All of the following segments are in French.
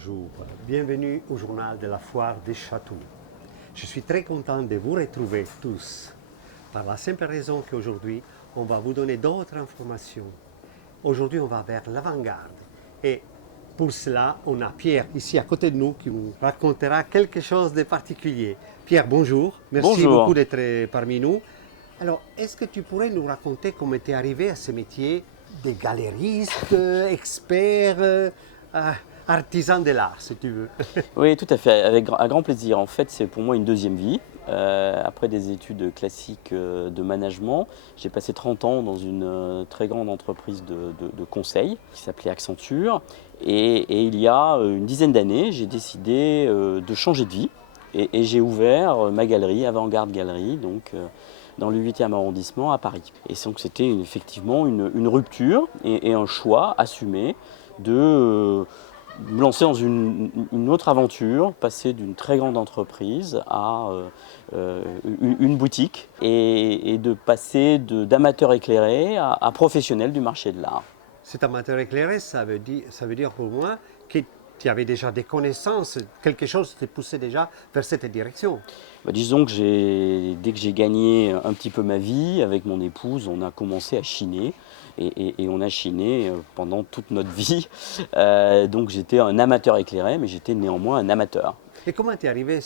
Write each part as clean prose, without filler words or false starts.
bonjour, bienvenue au journal de la foire des châteaux. Je suis très content de vous retrouver tous, par la simple raison qu'aujourd'hui, on va vous donner d'autres informations. Aujourd'hui, on va vers l'avant-garde et pour cela, on a Pierre ici à côté de nous qui nous racontera quelque chose de particulier. Pierre, bonjour, merci Bonjour. beaucoup d'être parmi nous. Alors, est-ce que tu pourrais nous raconter comment tu es arrivé à ce métier de galériste, expert, artisan de l'art, si tu veux? Oui, tout à fait, avec un grand plaisir. En fait, c'est pour moi une deuxième vie. Après des études classiques de management, j'ai passé 30 ans dans une très grande entreprise de conseil qui s'appelait Accenture. Et il y a une dizaine d'années, j'ai décidé de changer de vie. Et j'ai ouvert ma galerie, Avant-Garde Galerie, donc dans le 8e arrondissement à Paris. Et donc c'était effectivement une rupture et un choix assumé de me lancer dans une autre aventure, passer d'une très grande entreprise à une boutique et de passer d'amateur éclairé à professionnel du marché de l'art. Cet amateur éclairé, ça veut dire pour moi que tu avais déjà des connaissances, quelque chose te poussait déjà vers cette direction. Bah, disons que dès que j'ai gagné un petit peu ma vie avec mon épouse, on a commencé à chiner et on a chiné pendant toute notre vie. Donc j'étais un amateur éclairé, mais j'étais néanmoins un amateur. Et comment tu es arrivé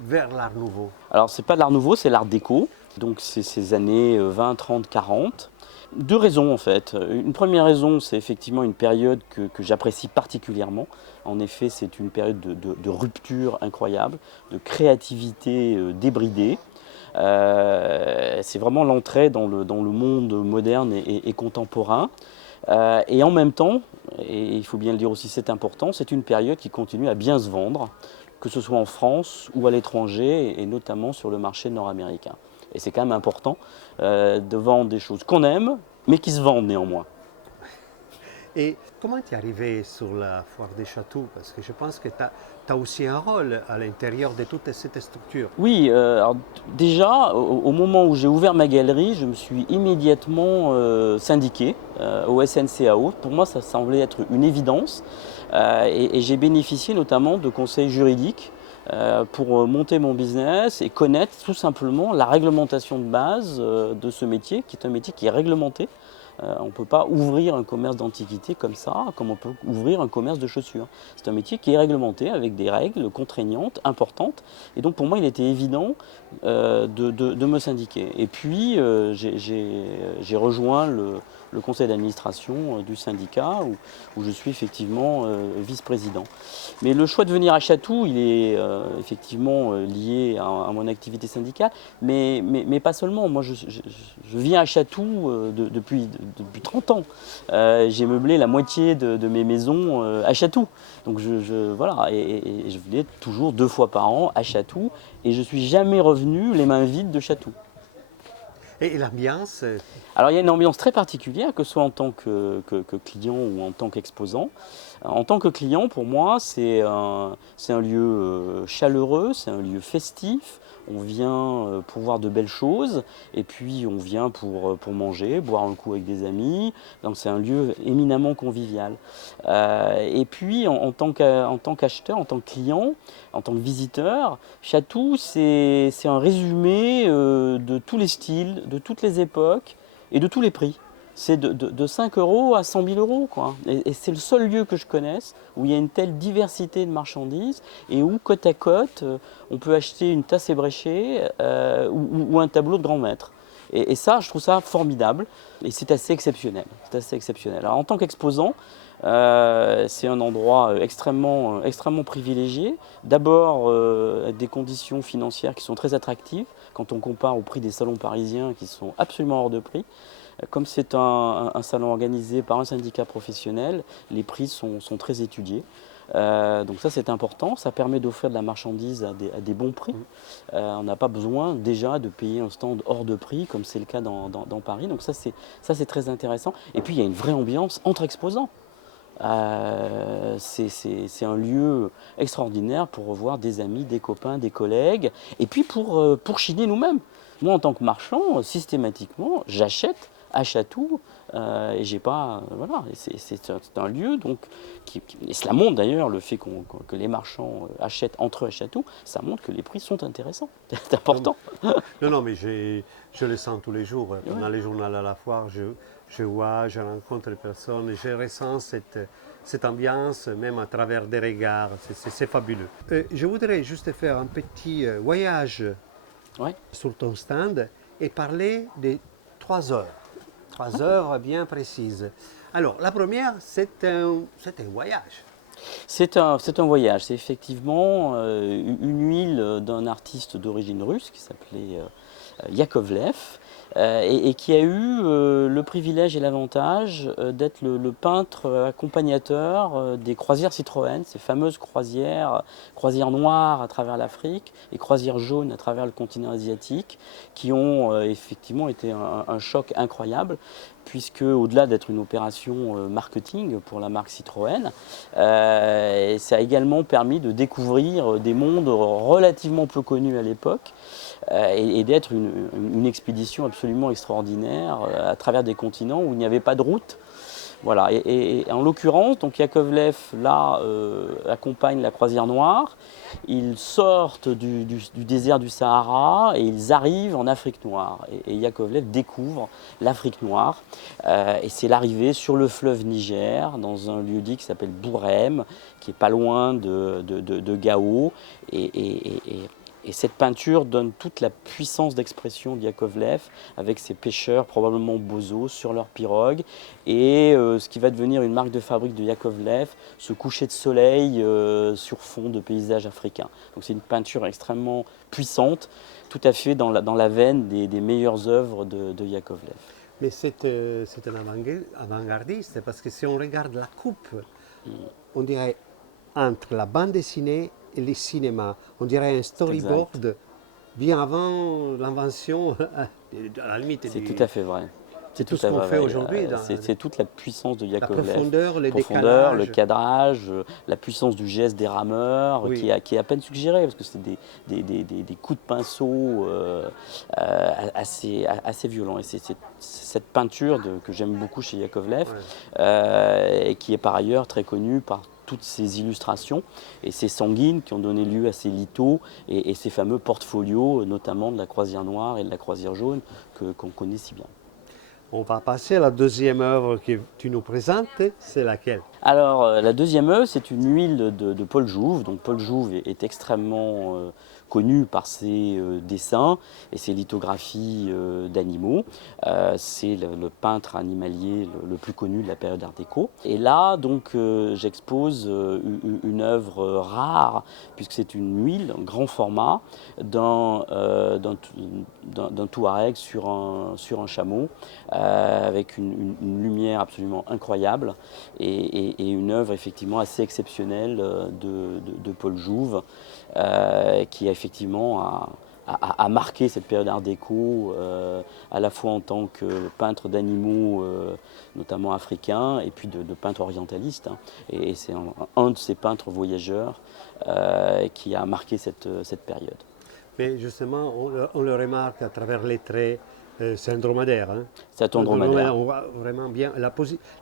vers l'art nouveau? Alors c'est pas de l'art nouveau, c'est l'art déco. Donc c'est ces années 20, 30, 40. Deux raisons en fait. Une première raison, c'est effectivement une période que j'apprécie particulièrement. En effet, c'est une période de rupture incroyable, de créativité débridée. C'est vraiment l'entrée dans le monde moderne et contemporain. Et en même temps, et il faut bien le dire aussi, c'est important, c'est une période qui continue à bien se vendre, que ce soit en France ou à l'étranger, et notamment sur le marché nord-américain. Et c'est quand même important de vendre des choses qu'on aime, mais qui se vendent néanmoins. Et comment tu es arrivé sur la foire des châteaux? Parce que je pense que tu as aussi un rôle à l'intérieur de toute cette structure. Oui, alors déjà, au moment où j'ai ouvert ma galerie, je me suis immédiatement syndiqué au SNCAO. Pour moi, ça semblait être une évidence. Et j'ai bénéficié notamment de conseils juridiques pour monter mon business et connaître tout simplement la réglementation de base de ce métier, qui est un métier qui est réglementé. On ne peut pas ouvrir un commerce d'antiquité comme ça, comme on peut ouvrir un commerce de chaussures. C'est un métier qui est réglementé avec des règles contraignantes, importantes. Et donc pour moi, il était évident de me syndiquer. Et puis, j'ai rejoint le conseil d'administration du syndicat où je suis effectivement vice-président. Mais le choix de venir à Chatou, il est effectivement lié à mon activité syndicale, mais pas seulement. Moi, je viens à Chatou depuis 30 ans. J'ai meublé la moitié de mes maisons à Chatou. Donc voilà, et je venais toujours 2 fois par an à Chatou, et je ne suis jamais revenu les mains vides de Chatou. Et l'ambiance? Alors il y a une ambiance très particulière, que ce soit en tant que client ou en tant qu'exposant. En tant que client, pour moi, c'est un lieu chaleureux, c'est un lieu festif. On vient pour voir de belles choses, et puis on vient pour manger, boire un coup avec des amis. Donc c'est un lieu éminemment convivial. Et puis en tant qu'acheteur, en tant que client, en tant que visiteur, Chatou, c'est un résumé de tous les styles, de toutes les époques et de tous les prix. C'est de 5 euros à 100 000 euros, quoi. Et c'est le seul lieu que je connaisse où il y a une telle diversité de marchandises et où, côte à côte, on peut acheter une tasse ébréchée ou un tableau de grand maître. Et ça, je trouve ça formidable et c'est assez exceptionnel. C'est assez exceptionnel. Alors, en tant qu'exposant, c'est un endroit extrêmement privilégié. D'abord, des conditions financières qui sont très attractives quand on compare au prix des salons parisiens qui sont absolument hors de prix. Comme c'est un salon organisé par un syndicat professionnel, les prix sont très étudiés. Donc ça c'est important, ça permet d'offrir de la marchandise à des bons prix. On n'a pas besoin déjà de payer un stand hors de prix comme c'est le cas dans Paris. Donc ça c'est très intéressant. Et puis il y a une vraie ambiance entre exposants. C'est un lieu extraordinaire pour revoir des amis, des copains, des collègues, et puis pour chiner nous-mêmes. Moi, en tant que marchand, systématiquement, j'achète à Chatou et j'ai pas, voilà, et c'est un lieu donc et cela montre d'ailleurs le fait que les marchands achètent entre eux à Château, ça montre que les prix sont intéressants, c'est important. Non, non, mais je le sens tous les jours. Pendant Ouais. les journaux à la foire, je vois, je rencontre les personnes et je ressens cette ambiance, même à travers des regards. C'est fabuleux. Je voudrais juste faire un petit voyage Ouais. sur ton stand et parler des 3 heures. 3 heures bien précises. Alors, la première, c'est un voyage. C'est un voyage, c'est effectivement une huile d'un artiste d'origine russe qui s'appelait Yakovlev et qui a eu le privilège et l'avantage d'être le peintre accompagnateur des croisières Citroën, ces fameuses croisières noires à travers l'Afrique et croisières jaunes à travers le continent asiatique, qui ont effectivement été un choc incroyable, puisque au-delà d'être une opération marketing pour la marque Citroën, ça a également permis de découvrir des mondes relativement peu connus à l'époque et d'être une expédition absolument extraordinaire à travers des continents où il n'y avait pas de route. Voilà. Et en l'occurrence, donc Yakovlev là accompagne la croisière noire. Ils sortent du désert du Sahara et ils arrivent en Afrique noire. Et Yakovlev découvre l'Afrique noire. Et c'est l'arrivée sur le fleuve Niger, dans un lieu-dit qui s'appelle Bourem, qui est pas loin de Gao. Et cette peinture donne toute la puissance d'expression de Yakovlev avec ses pêcheurs, probablement bozos, sur leur pirogue. Et ce qui va devenir une marque de fabrique de Yakovlev, ce coucher de soleil sur fond de paysages africains. Donc c'est une peinture extrêmement puissante, tout à fait dans la veine des meilleures œuvres de Yakovlev. Mais c'est un avant-gardiste parce que si on regarde la coupe, on dirait entre la bande dessinée et le cinéma, on dirait un storyboard bien avant l'invention, à la limite. C'est tout à fait vrai. C'est tout ce qu'on fait aujourd'hui. C'est toute la puissance de Yakovlev. La profondeur, le profondeur, décalage. le cadrage, la puissance du geste des rameurs, Oui. qui est à peine suggéré, parce que c'est des coups de pinceau assez violents. Et c'est cette peinture que j'aime beaucoup chez Yakovlev, et qui est par ailleurs très connue par toutes ces illustrations et ces sanguines qui ont donné lieu à ces lithos et ces fameux portfolios, notamment de la croisière noire et de la croisière jaune, qu'on connaît si bien. On va passer à la deuxième œuvre que tu nous présentes, c'est laquelle? Alors, la deuxième œuvre, c'est une huile de Paul Jouve. Donc, Paul Jouve est extrêmement connu par ses dessins et ses lithographies d'animaux. C'est le peintre animalier le plus connu de la période Art déco. Et là, donc, j'expose une œuvre rare, puisque c'est une huile, un grand format, d'un Touareg sur un chameau, avec une lumière absolument incroyable et une œuvre effectivement assez exceptionnelle de Paul Jouve, qui a effectivement a marqué cette période Art déco, à la fois en tant que peintre d'animaux, notamment africains, et puis de peintre orientaliste. Hein. Et c'est un de ces peintres voyageurs qui a marqué cette période. Mais justement, on le remarque à travers les traits. C'est un dromadaire. Hein. C'est un dromadaire. On voit vraiment bien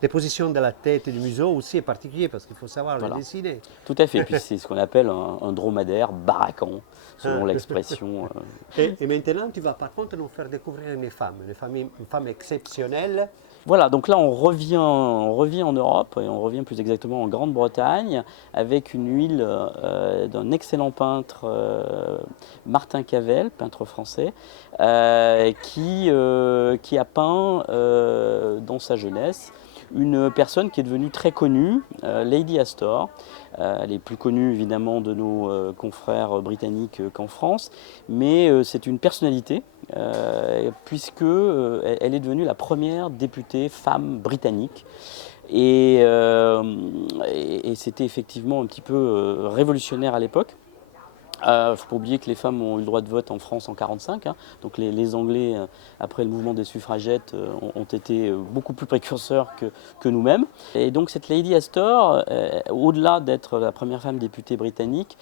les positions de la tête et du museau aussi est particulier parce qu'il faut savoir le dessiner. Tout à fait. Puis c'est ce qu'on appelle un dromadaire baraquant, selon l'expression. Et maintenant, tu vas par contre nous faire découvrir une femme exceptionnelle. Voilà, donc là on revient en Europe, et on revient plus exactement en Grande-Bretagne, avec une huile d'un excellent peintre, Martin Cavell, peintre français, qui a peint dans sa jeunesse une personne qui est devenue très connue, Lady Astor. Elle est plus connue évidemment de nos confrères britanniques qu'en France, mais c'est une personnalité, puisque elle est devenue la première députée femme britannique. Et c'était effectivement un petit peu révolutionnaire à l'époque. faut pas oublier que les femmes ont eu le droit de vote en France en 1945, hein. Donc les Anglais, après le mouvement des suffragettes, ont été beaucoup plus précurseurs que nous-mêmes. Et donc cette Lady Astor, au-delà d'être la première femme députée britannique,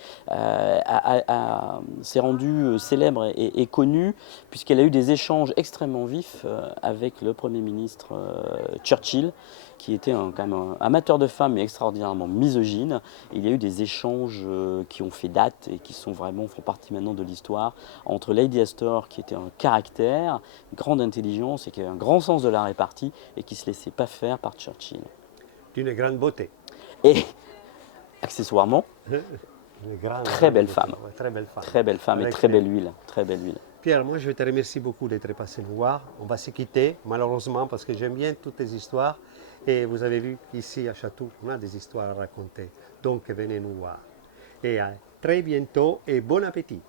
s'est rendue célèbre et connue puisqu'elle a eu des échanges extrêmement vifs avec le Premier ministre Churchill, qui était quand même un amateur de femmes mais extraordinairement misogyne. Et il y a eu des échanges qui ont fait date et qui font partie maintenant de l'histoire entre Lady Astor, qui était un caractère, une grande intelligence et qui avait un grand sens de la répartie et qui ne se laissait pas faire par Churchill. D'une grande beauté. Et accessoirement, très belle femme. Ouais, très belle femme. Très belle femme et très belle huile. Très belle huile. Pierre, moi je te remercie beaucoup d'être passé nous voir. On va se quitter, malheureusement, parce que j'aime bien toutes les histoires. Et vous avez vu, ici à Chatou, on a des histoires à raconter. Donc venez nous voir. Et à très bientôt et bon appétit.